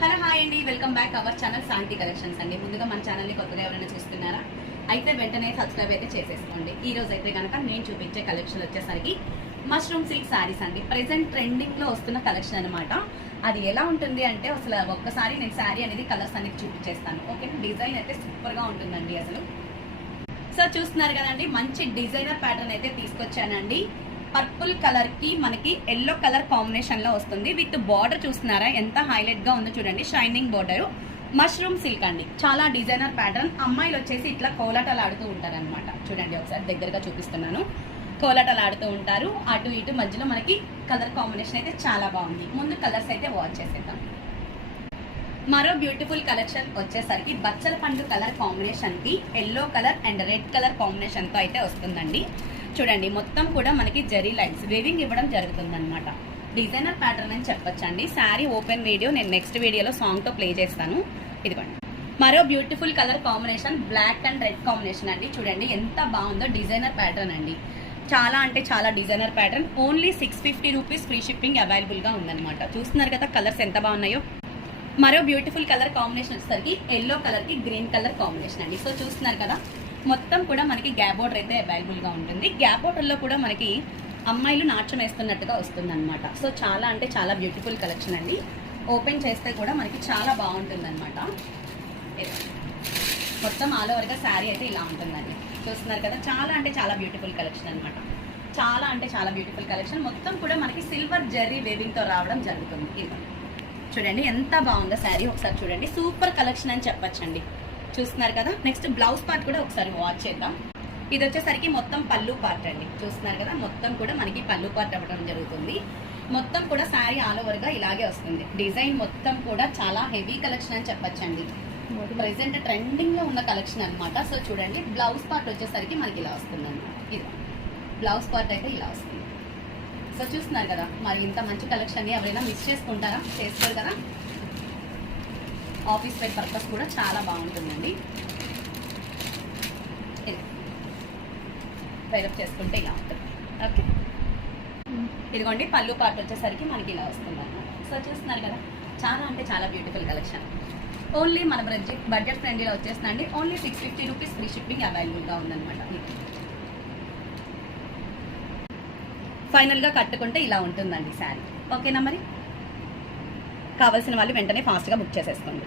Hello hi అండి, welcome back our channel Shanti collections అండి. ముందుగా మన ఛానల్ని కొత్తగా ఎవరైనా చూస్తున్నారా అయితే వెంటనే సబ్స్క్రైబ్ అయితే చేసేసుకోండి. ఈ రోజు అయితే కనుక నేను చూపించే కలెక్షన్ వచ్చేసరికి మష్రూమ్ సిల్క్ శారీస్ అండి. ప్రెసెంట్ ట్రెండింగ్ లో వస్తున్న కలెక్షన్ అనమాట. అది ఎలా ఉంటుంది అంటే అసలు ఒక్కసారి నేను శారీ అనేది కలర్స్ అనేది చూపించేస్తాను. ఓకే, డిజైన్ అయితే సూపర్ గా ఉంటుందండి అసలు. సో చూస్తున్నారు కదండి, మంచి డిజైనర్ ప్యాటర్న్ అయితే తీసుకొచ్చానండి. పర్పుల్ కలర్ కి మనకి ఎల్లో కలర్ కాంబినేషన్ లో వస్తుంది. విత్ బార్డర్ చూస్తున్నారా ఎంత హైలైట్ గా ఉందో చూడండి. షైనింగ్ బార్డర్, మష్రూమ్ సిల్క్ అండి. చాలా డిజైనర్ ప్యాటర్న్. అమ్మాయిలు వచ్చేసి ఇట్లా కోలాటాలు ఆడుతూ ఉంటారు అనమాట. చూడండి, ఒకసారి దగ్గరగా చూపిస్తున్నాను. కోలాటాలు ఆడుతూ ఉంటారు. అటు ఇటు మధ్యలో మనకి కలర్ కాంబినేషన్ అయితే చాలా బాగుంది. ముందు కలర్స్ అయితే వాచ్ చేసేద్దాం. మరో బ్యూటిఫుల్ కలెక్షన్ వచ్చేసరికి బచ్చల పండు కలర్ కాంబినేషన్ కి yellow colour and red colour combination తో అయితే వస్తుందండి. చూడండి, మొత్తం కూడా మనకి జరీ లైన్స్ వేవింగ్ ఇవ్వడం జరుగుతుంది అనమాట. డిజైనర్ ప్యాటర్న్ అని చెప్పొచ్చండి. శారీ ఓపెన్ వీడియో నేను నెక్స్ట్ వీడియోలో సాంగ్ తో ప్లే చేస్తాను. ఇదిగోండి మరో beautiful colour combination, black and red combination అండి. చూడండి ఎంత బాగుందో. డిజైనర్ ప్యాటర్న్ అండి. చాలా అంటే చాలా designer pattern. Only 650 rupees free shipping available గా ఉందన్నమాట. చూస్తున్నారు కదా కలర్స్ ఎంత బాగున్నాయో. మరో బ్యూటిఫుల్ కలర్ కాంబినేషన్ వచ్చేసరికి ఎల్లో కలర్ కి గ్రీన్ కలర్ కాంబినేషన్ అండి. సో చూస్తున్నారు కదా, మొత్తం కూడా మనకి గ్యాప్ బోర్డర్ అయితే అవైలబుల్ గా ఉంటుంది. గ్యాప్ బోర్డర్ లో కూడా మనకి అమ్మాయిలు నాట్యం వేస్తున్నట్టుగా వస్తుంది అనమాట. సో చాలా అంటే చాలా బ్యూటిఫుల్ కలెక్షన్ అండి. ఓపెన్ చేస్తే కూడా మనకి చాలా బాగుంటుంది అనమాట. మొత్తం ఆల్ ఓవర్ గా శారీ అయితే ఇలా ఉంటుందండి. చూస్తున్నారు కదా, చాలా అంటే చాలా బ్యూటిఫుల్ కలెక్షన్ అనమాట. చాలా అంటే చాలా బ్యూటిఫుల్ కలెక్షన్. మొత్తం కూడా మనకి సిల్వర్ జెర్రీ వేవింగ్ తో రావడం జరుగుతుంది. చూడండి ఎంత బాగుందో శారీ. ఒకసారి చూడండి, సూపర్ కలెక్షన్ అని చెప్పొచ్చండి. చూస్తున్నారు కదా. నెక్స్ట్ బ్లౌజ్ పార్ట్ కూడా ఒకసారి వాచ్ చేద్దాం. ఇది వచ్చేసరికి మొత్తం పళ్ళు పార్ట్ అండి. చూస్తున్నారు కదా, మొత్తం కూడా మనకి పళ్ళు పార్ట్ అవ్వడం జరుగుతుంది. మొత్తం కూడా శారీ ఆల్ ఓవర్ గా ఇలాగే వస్తుంది. డిజైన్ మొత్తం కూడా చాలా హెవీ కలెక్షన్ అని చెప్పొచ్చండి. ప్రెసెంట్ ట్రెండింగ్ లో ఉన్న కలెక్షన్ అనమాట. సో చూడండి, బ్లౌజ్ పార్ట్ వచ్చేసరికి మనకి ఇలా వస్తుంది అనమాట. ఇది బ్లౌజ్ పార్ట్ అయితే ఇలా వస్తుంది. సో చూస్తున్నారు కదా, మరి ఇంత మంచి కలెక్షన్ ని ఎవరైనా మిస్ చేసుకుంటారా? చేసుకోరు కదా. ఆఫీస్ వేర్ పర్పస్ కూడా చాలా బాగుంటుందండి. పేరప్ చేసుకుంటే ఇలా ఉంటుంది. ఓకే, ఇదిగోండి పళ్ళు పార్ట్ వచ్చేసరికి మనకి ఇలా వస్తుంది అన్నమాట. సో చూస్తున్నారు కదా, చాలా అంటే చాలా బ్యూటిఫుల్ కలెక్షన్. ఓన్లీ మన బడ్జెట్ ఫ్రెండ్లీలో వచ్చేస్తుందండి. ఓన్లీ 650 రూపీస్ ఫ్రీ షిప్పింగ్ అవైలబుల్గా ఉందన్నమాట. ఫైనల్గా కట్టుకుంటే ఇలా ఉంటుందండి శారీ. ఓకేనా, మరి కావాల్సిన వాళ్ళు వెంటనే ఫాస్ట్గా బుక్ చేసేసుకోండి.